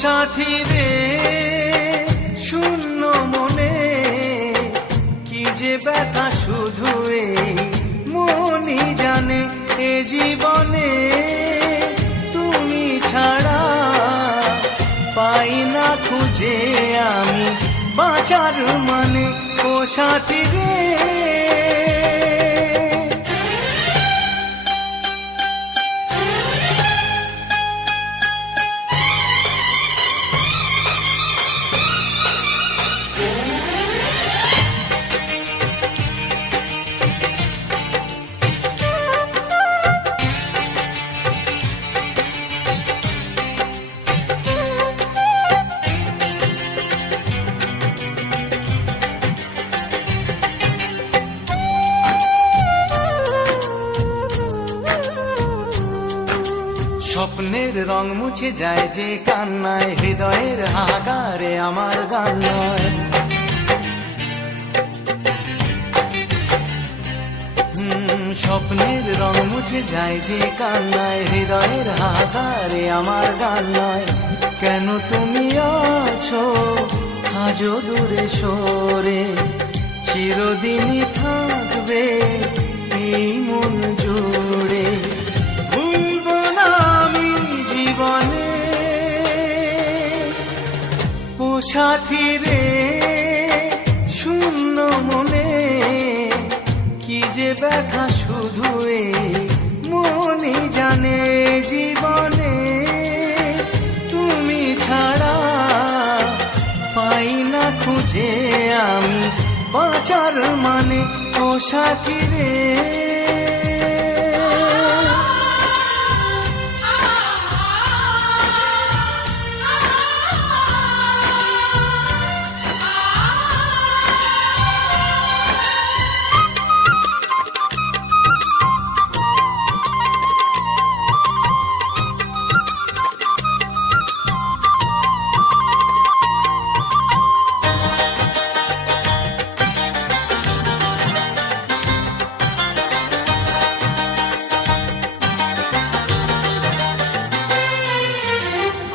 সাথী রে শূন্য মনে কি যে ব্যথা শুধু এই মনই জানে। এ জীবনে তুমি ছাড়া পাই না খুঁজে আমি বাঁচার মানে। ও সাথী রে স্বপ্নের রং মুছে যায় যে কান্নায়, হৃদয়ের হাহাকারে আমার গান নয়। স্বপ্নের রং মুছে যায় যে কান্নায়, হৃদয়ের হাহাকারে আমার গান নয়। কেন তুমি আছো আজও দূরে সরে, চিরদিনই থাকবে এই মন জুড়ে। ও সাথী রে শূন্য মনে কি যে ব্যথা শুধু এই মনই জানে। জীবনে তুমি ছাড়া পাই না খুঁজে আমি বাঁচার মানে। ও সাথী রে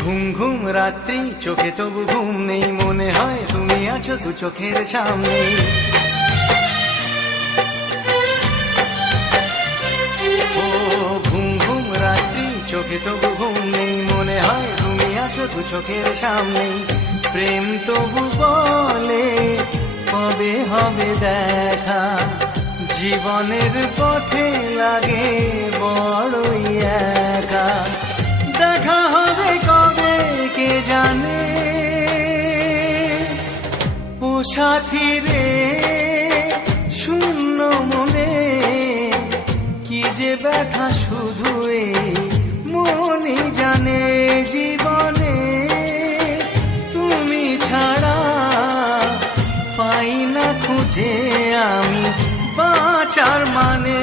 ঘুম ঘুম রাত্রি চোখে তবু ঘুম নেই, মনে হয় তুমি আছো দু চোখের সামনে। ও ঘুম ঘুম রাত্রি চোখে তবু ঘুম নেই, মনে হয় তুমি আছো দু চোখের সামনে। প্রেম তবু বলে কবে হবে দেখা, জীবনের পথে লাগে বড়ই একা। দেখা হবে কবে কে জানে। ও সাথী রে শূন্য মনে কি যে ব্যথা শুধু এই মনই জানে। জীবনে তুমি ছাড়া পাই না খুঁজে আমি বাঁচার মানে।